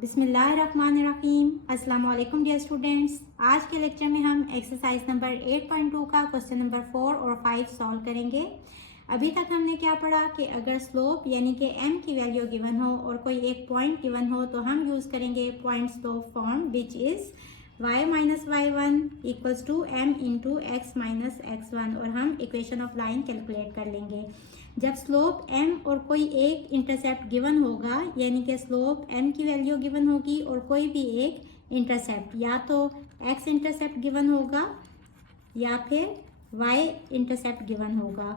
बिस्मिल्लाहिर्रहमानिर्रहीम। अस्सलाम वालेकुम डियर स्टूडेंट्स। आज के लेक्चर में हम एक्सरसाइज नंबर 8.2 का क्वेश्चन नंबर 4 और 5 सॉल्व करेंगे। अभी तक हमने क्या पढ़ा कि अगर स्लोप यानी कि m की वैल्यू गिवन हो और कोई एक पॉइंट गिवन हो तो हम यूज़ करेंगे point slope form which is y minus y1 equals to m into x minus x1 और हम इक्वेशन ऑफ लाइन कैलकुलेट कर लेंगे। जब स्लोप m और कोई एक इंटरसेप्ट गिवन होगा यानी कि स्लोप m की वैल्यू गिवन होगी और कोई भी एक इंटरसेप्ट या तो x इंटरसेप्ट गिवन होगा या फिर y इंटरसेप्ट गिवन होगा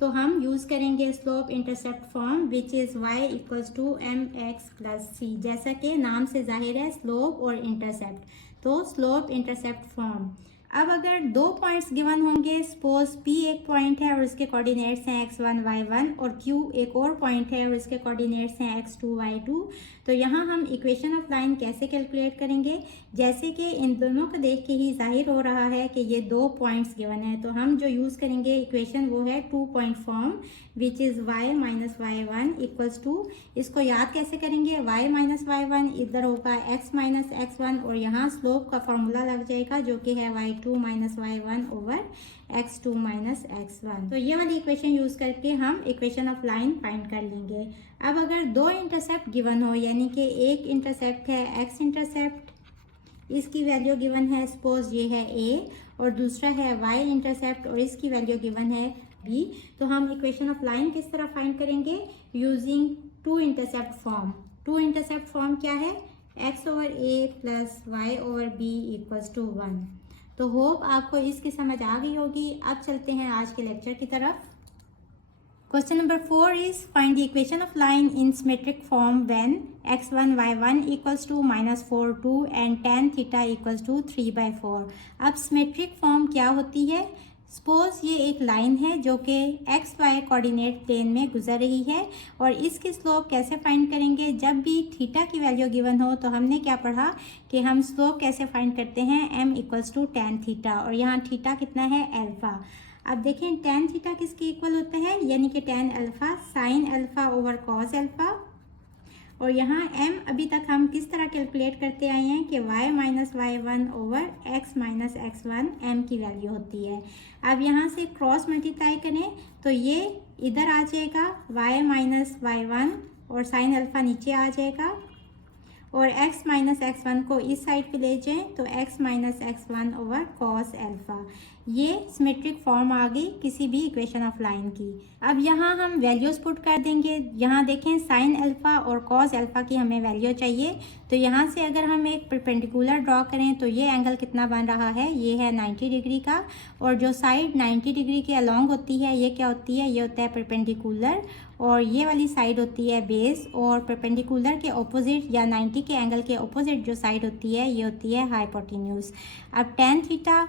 तो हम यूज़ करेंगे slope intercept form which is y equals to M X plus C. जैसा कि नाम से जाहिर है स्लोप और इंटरसेप्ट, तो स्लोप इंटरसेप्ट फॉर्म। अब अगर दो पॉइंट्स गिवन होंगे, सपोज P एक पॉइंट है और इसके कोऑर्डिनेट्स हैं x1 y1 और Q एक और पॉइंट है और इसके कोऑर्डिनेट्स हैं x2 y2, तो यहाँ हम इक्वेशन ऑफ लाइन कैसे कैलकुलेट करेंगे? जैसे कि इन दोनों को देख के ही जाहिर हो रहा है कि ये दो पॉइंट्स गिवन है, तो हम जो यूज़ करेंगे इक्वेशन वो है 2 point form which is y minus y1 equals to, इसको याद कैसे करेंगे? y माइनस y1 इधर होगा x माइनस x1 और यहाँ स्लोप का फॉर्मूला लग जाएगा जो कि है y2 minus y1 over x2 minus x1। तो ये वाली इक्वेशन यूज़ करके हम इक्वेशन ऑफ लाइन फाइंड कर लेंगे। अब अगर दो इंटरसेप्ट गिवन हो यानी कि एक इंटरसेप्ट है x इंटरसेप्ट, इसकी वैल्यू गिवन है सपोज ये है a और दूसरा है y इंटरसेप्ट और इसकी वैल्यू गिवन है b, तो हम इक्वेशन ऑफ लाइन किस तरह फाइंड करेंगे? Using two intercept form. Two intercept form क्या है? x over a plus y over b equals to 1। तो होप आपको इसकी समझ आ गई होगी। अब चलते हैं आज के लेक्चर की तरफ। Question number 4 is find the equation of line in symmetric form when x1 y1 equals to -4 2 and tan theta equals to 3/4। अब सिमेट्रिक फॉर्म क्या होती है? सपोज ये एक लाइन है जो कि एक्स वाई कोऑर्डिनेट प्लेन में गुजर रही है और इसकी स्लोप कैसे फाइंड करेंगे? जब भी थीटा की वैल्यू गिवन हो तो हमने क्या पढ़ा कि हम स्लोप कैसे फाइंड करते हैं? m equals to tan theta और यहाँ थीटा कितना है? अल्फा। अब देखें tan थीटा किसके इक्वल होता है? यानी कि tan alpha sine alpha over cos alpha. और यहाँ m अभी तक हम किस तरह कैलकुलेट करते आए हैं कि y minus y1 over x minus x1 m की वैल्यू होती है। अब यहाँ से क्रॉस मल्टीप्लाई करें तो ये इधर आ जाएगा y माइनस y1 और साइन अल्फा नीचे आ जाएगा और x माइनस x1 को इस साइड पे ले जाएं तो x minus x1 over cos alpha. ये सिमेट्रिक फॉर्म आ गई किसी भी इक्वेशन ऑफ लाइन की। अब यहाँ हम वैल्यूज़ पुट कर देंगे। यहाँ देखें साइन अल्फा और कॉस अल्फा की हमें वैल्यू चाहिए, तो यहाँ से अगर हम एक परपेंडिकुलर ड्रॉ करें तो ये एंगल कितना बन रहा है? ये है 90 डिग्री का और जो साइड 90 डिग्री के अलॉन्ग होती है ये क्या होती है? ये होता है परपेंडिकुलर और ये वाली साइड होती है बेस और परपेंडिकुलर के ऑपोजिट या 90 के एंगल के ऑपोजिट जो साइड होती है ये होती है हाइपोटेन्यूज। अब tan थीटा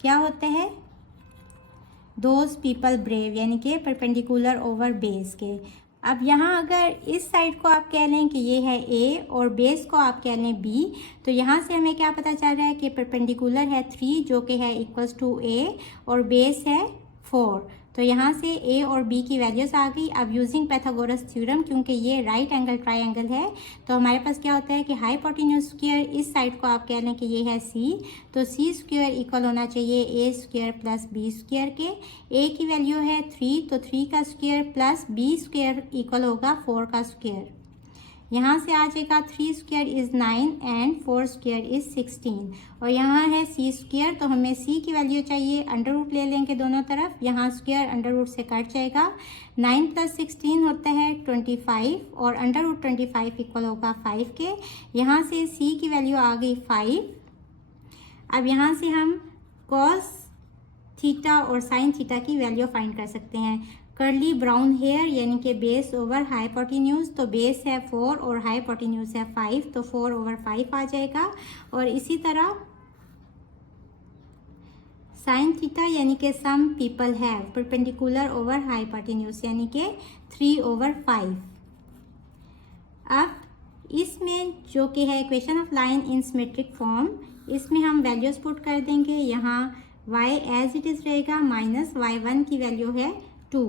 क्या होता है? दोज पीपल ब्रेव, यानी कि परपेंडिकुलर ओवर बेस के। अब यहाँ अगर इस साइड को आप कह लें कि ये है a और बेस को आप कह लें b, तो यहाँ से हमें क्या पता चल रहा है कि परपेंडिकुलर है 3 जो कि है इक्वल्स टू a और बेस है 4, तो यहाँ से a और b की वैल्यूज आ गई। अब यूजिंग पैथागोरस थ्योरम, क्योंकि ये राइट एंगल ट्राइंगल है तो हमारे पास क्या होता है कि हाइपोटेन्यूज स्क्वायर, इस साइड को आप कह लें कि ये है c, तो c स्क्वायर इक्वल होना चाहिए a square plus b square के। a की वैल्यू है 3 तो 3 का square plus b square equal होगा 4 का स्क्वायर। यहाँ से आ जाएगा 3 square is 9 and 4 square is 16 और यहाँ है c स्क्वायर, तो हमें c की वैल्यू चाहिए। अंडर रूट ले लेंगे दोनों तरफ, यहाँ स्क्वायर अंडर रूट से कट जाएगा। 9 प्लस 16 होता है 25 और अंडर रूट 25 इक्वल होगा 5 के। यहाँ से c की वैल्यू आ गई 5। अब यहाँ से हम कॉस थीटा और साइन थीटा की वैल्यू फाइंड कर सकते हैं। कर्ली ब्राउन हेयर यानी कि बेस ओवर हाइपोटेन्यूज, तो बेस है 4 और हाइपोटेन्यूज है 5, तो 4 ओवर 5 आ जाएगा। और इसी तरह साइन थीटा यानी कि some people have perpendicular over hypotenuse यानी कि 3 ओवर 5। अब इसमें जो कि है equation of line in symmetric form, इसमें हम वैल्यूज पुट कर देंगे। यहाँ y एज इट इज़ रहेगा माइनस y1 की वैल्यू है 2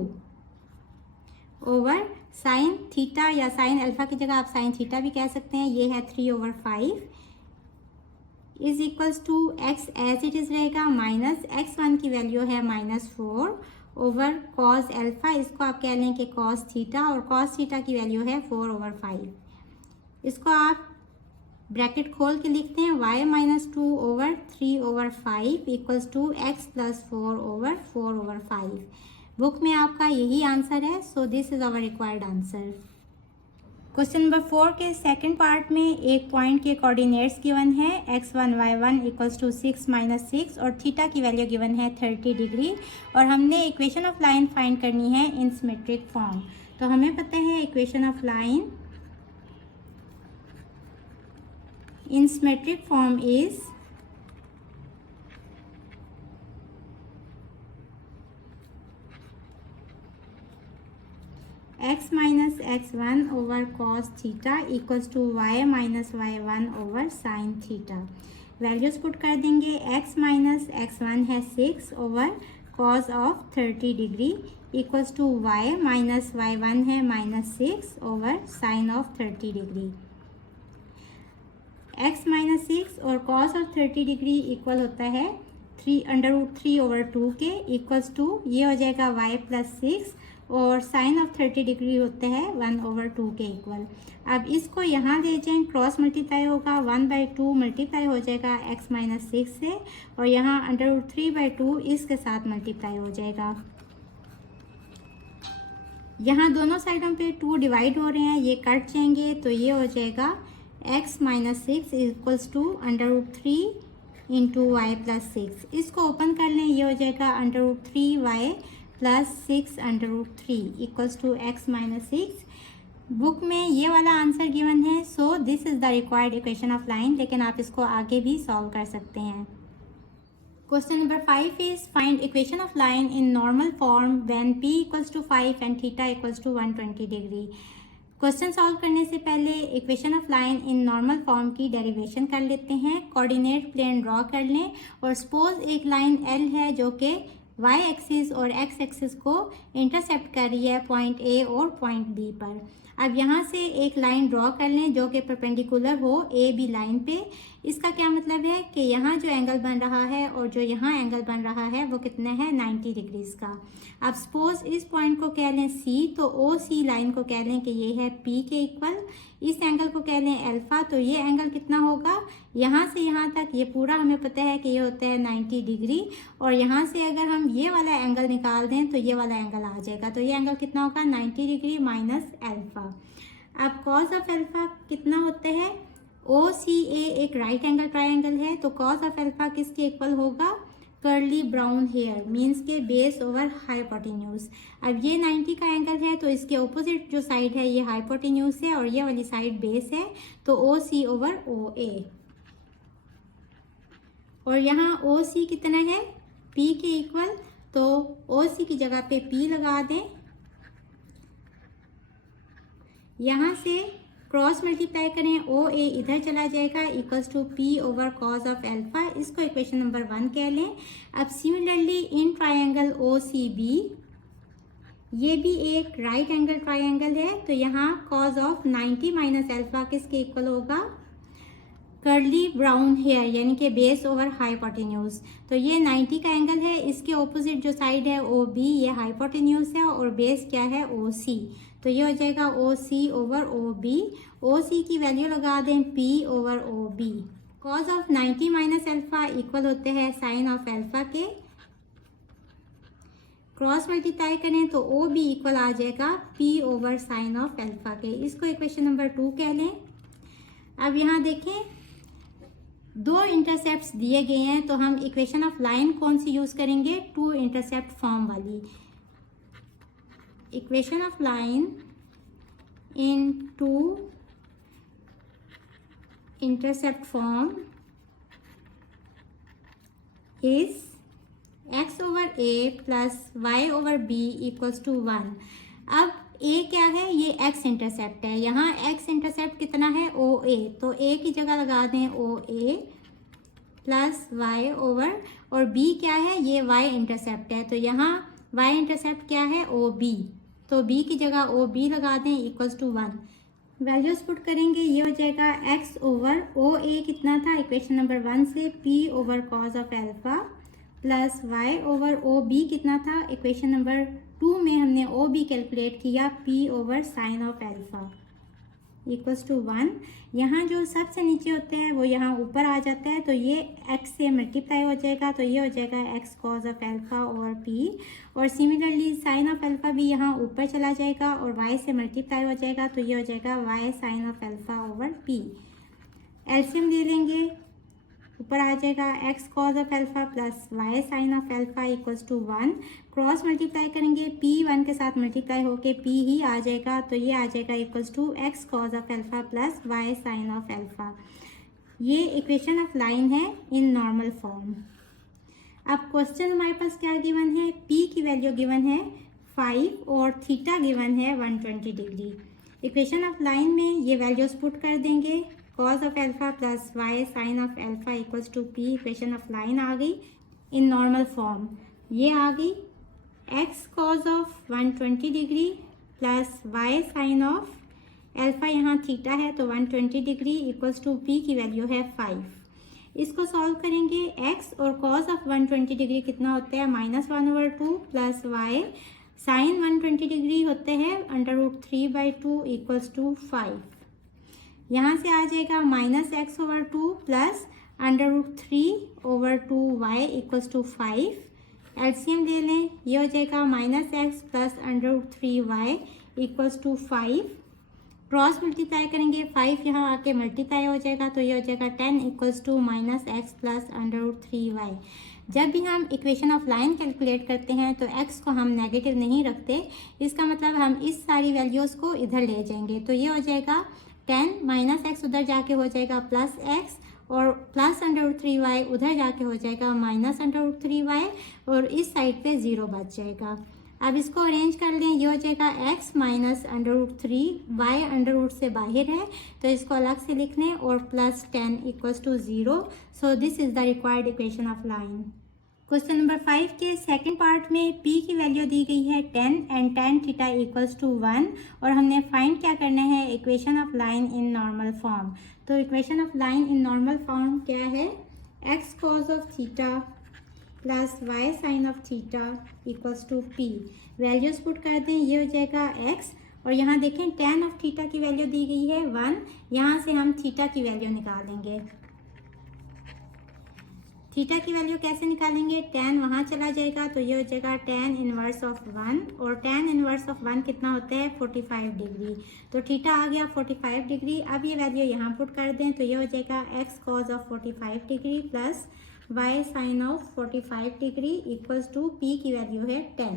ओवर साइन थीटा या साइन अल्फा की जगह आप साइन थीटा भी कह सकते हैं, ये है 3/5 is equals to x as it is रहेगा माइनस x1 की वैल्यू है -4 ओवर कॉस अल्फा, इसको आप कह लें कि कॉस थीटा, और कॉस थीटा की वैल्यू है 4/5। इसको आप ब्रैकेट खोल के लिखते हैं y-2/3/5 equals to x + 4/4/5। Book में आपका यही आंसर है, so this is our required answer. Question number 4 के सेकंड पार्ट में एक पॉइंट के कोऑर्डिनेट्स गिवन है x1 y1 इक्वल्स टू 6 - 6 और थीटा की वैल्यू गिवन है 30 डिग्री, और हमने इक्वेशन ऑफ लाइन फाइंड करनी है इन सिमेट्रिक फॉर्म। तो हमें पता है equation of line in symmetric form is x minus x1 over cos theta equals to y minus y1 over sin theta। Values put कर देंगे, x minus x1 है 6 over cos of 30 degree equals to y minus y1 है -6 over sin of 30 degree. x -6 और cos of 30 degree equal होता है 3√3/2 के, equals to ये हो जाएगा y + 6 और साइन ऑफ 30 डिग्री होता है 1/2 के इक्वल। अब इसको यहाँ ले जाएं, क्रॉस मल्टीप्लाई होगा, 1/2 मल्टीप्लाई हो जाएगा x -6 से, और यहाँ √3/2 इसके साथ मल्टीप्लाई हो जाएगा। यहाँ दोनों साइडों पे 2 डिवाइड हो रहे हैं, ये कट जाएंगे, तो ये हो जाएगा x -6 equals to √3 into y + 6। इसको ओपन कर लें, ये हो जाएगा √3y + 6 √3 equals to x -6। Book में ये वाला आंसर गिवन है, so this is the required equation of line, लेकिन आप इसको आगे भी सॉल्व कर सकते हैं। Question number 5 is find equation of line in normal form when p equals to 5 and theta equals to 120 degree. Question solve करने से पहले equation of line in normal form की डेरिवेशन कर लेते हैं। कोऑर्डिनेट प्लेन ड्रॉ कर लें, और सपोज एक लाइन L है जो कि y एक्सिस और x एक्सिस को इंटरसेप्ट कर रही है पॉइंट A और पॉइंट B पर। अब यहाँ से एक लाइन ड्रॉ कर लें जो कि परपेंडिकुलर हो AB लाइन पे। इसका क्या मतलब है कि यहाँ जो एंगल बन रहा है और जो यहाँ एंगल बन रहा है वो कितना है, 90 डिग्रीज का। अब सपोज इस पॉइंट को कह लें C, तो OC लाइन को कह लें कि ये है P के इक्वल। इस एंगल को कह लें अल्फा, तो ये एंगल कितना होगा, यहाँ से यहाँ तक ये पूरा हमें पता है कि ये होता है 90 डिग्री, और यहाँ से अगर हम ये वाला एंगल निकाल दें तो ये वाला एंगल आ जाएगा, तो ये एंगल कितना होगा, 90 डिग्री माइनस अल्फा। अब कॉस ऑफ अल्फा कितना होता है, OCA एक राइट एंगल ट्राइंगल है, तो कॉस ऑफ अल्फा किसके इक्वल होगा, कर्ली ब्राउन हेयर मीन्स के बेस ओवर हाइपोटेन्यूज। अब ये 90 का एंगल है, तो इसके ऑपोजिट जो साइड है ये हाइपोटेन्यूज है और ये वाली साइड बेस है, तो OC ओवर OA। और यहाँ OC कितना है, P के इक्वल, तो OC की जगह पे P लगा दें। यहाँ से क्रॉस मल्टीप्लाई करें, OA इधर चला जाएगा, equals to P over cos of alpha. इसको इक्वेशन नंबर 1 कह लें। अब सिमिलरली इन ट्राइंगल OCB, ये भी एक राइट एंगल ट्राइंगल है, तो यहाँ कॉस ऑफ 90 माइनस अल्फा किसके इक्वल होगा, कर्ली ब्राउन हेयर यानी कि बेस ओवर हाइपोटेन्यूज। तो ये 90 का एंगल है, इसके ऑपोजिट जो साइड है OB ये हाइपोटेन्यूज है और बेस क्या है OC, तो ये हो जाएगा OC ओवर OB। OC की वैल्यू लगा दें P over OB। Cos of 90 minus alpha equal होते हैं साइन ऑफ अल्फा के। क्रॉस मल्टीप्लाई करें तो OB इक्वल आ जाएगा P over sine of alpha के। इसको इक्वेशन नंबर 2 कह लें। अब यहाँ देखें, दो इंटरसेप्ट्स दिए गए हैं, तो हम इक्वेशन ऑफ लाइन कौन सी यूज करेंगे, 2 इंटरसेप्ट फॉर्म वाली। Equation of line in 2 intercept form is x over a plus y over b equals to 1। अब a क्या है, ये x इंटरसेप्ट है, यहाँ x इंटरसेप्ट कितना है OA, तो a की जगह लगा दें OA प्लस y ओवर, और b क्या है, ये y इंटरसेप्ट है, तो यहाँ y इंटरसेप्ट क्या है OB। तो b की जगह ओ बी लगा दें इक्वल्स टू 1। वैल्यूज पुट करेंगे, ये हो जाएगा x ओवर ओ ए कितना था इक्वेशन नंबर 1 से, p over cos of alpha plus y over O B कितना था इक्वेशन नंबर 2 में हमने ओ बी कैलकुलेट किया, p over sine of alpha equals to 1। यहाँ जो सबसे नीचे होते हैं वो यहाँ ऊपर आ जाता है, तो ये x से मल्टीप्लाई हो जाएगा, तो ये हो जाएगा x cos of alpha over p, और सिमिलरली साइन ऑफ एल्फा भी यहाँ ऊपर चला जाएगा और y से मल्टीप्लाई हो जाएगा, तो ये हो जाएगा y sine of alpha over p। LCM ले लेंगे, ऊपर आ जाएगा x cos of alpha plus y sine of alpha equals to 1। Cross multiply करेंगे, p 1 के साथ मल्टीप्लाई होके p ही आ जाएगा, तो ये आ जाएगा equals to x cos of alpha plus y sine of alpha. ये इक्वेशन ऑफ लाइन है इन नॉर्मल फॉर्म। अब क्वेश्चन हमारे पास क्या गिवन है, p की वैल्यू गिवन है 5 और थीटा गिवन है 120 डिग्री। इक्वेशन ऑफ लाइन में ये वैल्यूज पुट कर देंगे, cos of alpha plus Y sine of alpha equals to P. Equation of line आ गई इन नॉर्मल फॉर्म, ये आ गई X cos of 120 degree plus Y sine of alpha, यहाँ थीटा है तो 120 डिग्री इक्वल्स टू पी की value है 5। इसको सॉल्व करेंगे, एक्स और कॉज ऑफ 120 डिग्री कितना होता है -1/2 प्लस वाई साइन 120 डिग्री होते हैं √3/2 इक्वल्स टू 5। यहाँ से आ जाएगा -x/2 plus √3/2y equals to 5। LCM ले लें, ये हो जाएगा -x plus √3y equals to 5। Cross multiply करेंगे, 5 यहाँ आके मल्टीप्लाई हो जाएगा, तो ये हो जाएगा 10 equals to -x plus √3y। जब भी हम इक्वेशन ऑफ लाइन कैलकुलेट करते हैं तो x को हम नेगेटिव नहीं रखते, इसका मतलब हम इस सारी वैल्यूज़ को इधर ले जाएंगे, तो ये हो जाएगा 10 -x उधर जाके हो जाएगा +x और प्लस √3y उधर जाके हो जाएगा -√3y और इस साइड पे 0 बच जाएगा। अब इसको अरेंज कर लें, ये हो जाएगा x माइनस √3, y अंडर से बाहर है तो इसको अलग से लिख लें, और +10 equals to 0। So this is the required equation of line. Question number 5 के सेकंड पार्ट में p की वैल्यू दी गई है 10 and tan theta equals to 1, और हमने फाइंड क्या करना है, equation of line in normal form. तो equation of line in normal form क्या है, x cos of theta plus y sine of theta equals to p। Values put कर दें, ये हो जाएगा x, और यहाँ देखें tan ऑफ थीटा की वैल्यू दी गई है 1, यहाँ से हम थीटा की वैल्यू निकालेंगे। थीटा की वैल्यू कैसे निकालेंगे, tan वहाँ चला जाएगा तो ये हो जाएगा tan इनवर्स ऑफ 1, और tan इनवर्स ऑफ 1 कितना होता है 45 डिग्री, तो थीटा आ गया 45 डिग्री। अब ये वैल्यू यहाँ पुट कर दें तो ये हो जाएगा x cos of 45 degree plus y sine of 45 degree equals to p की वैल्यू है 10।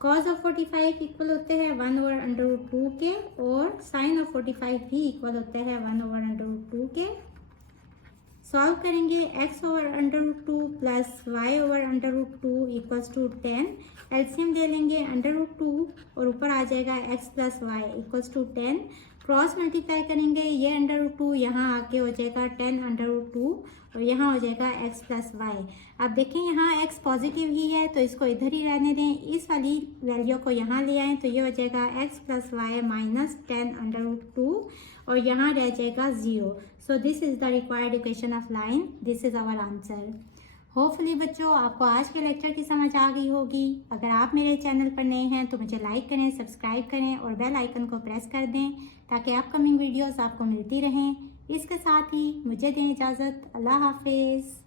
कॉज ऑफ 45 इक्वल होते हैं 1/√2 के, और साइन ऑफ 45 भी इक्वल होते हैं 1/√2 के। सॉल्व करेंगे, x over √2 plus y over √2 equals to 10। LCM ले लेंगे, √2 और ऊपर आ जाएगा x plus y equals to 10। Cross multiply करेंगे, ये √2 यहाँ आके हो जाएगा 10/2 और यहाँ हो जाएगा x प्लस वाई। अब देखें यहाँ x पॉजिटिव ही है तो इसको इधर ही रहने दें, इस वाली वैल्यू को यहाँ ले आएँ तो ये हो जाएगा x प्लस वाई माइनस 10/2 और यहाँ रह जाएगा 0। So this is the required equation of line, this is our answer. Hopefully बच्चों आपको आज के लेक्चर की समझ आ गई होगी। अगर आप मेरे चैनल पर नए हैं तो मुझे लाइक करें, सब्सक्राइब करें और बेल आइकन को प्रेस कर दें ताकि अपकमिंग वीडियोस आपको मिलती रहें। इसके साथ ही मुझे दें इजाज़त। अल्लाह हाफिज़।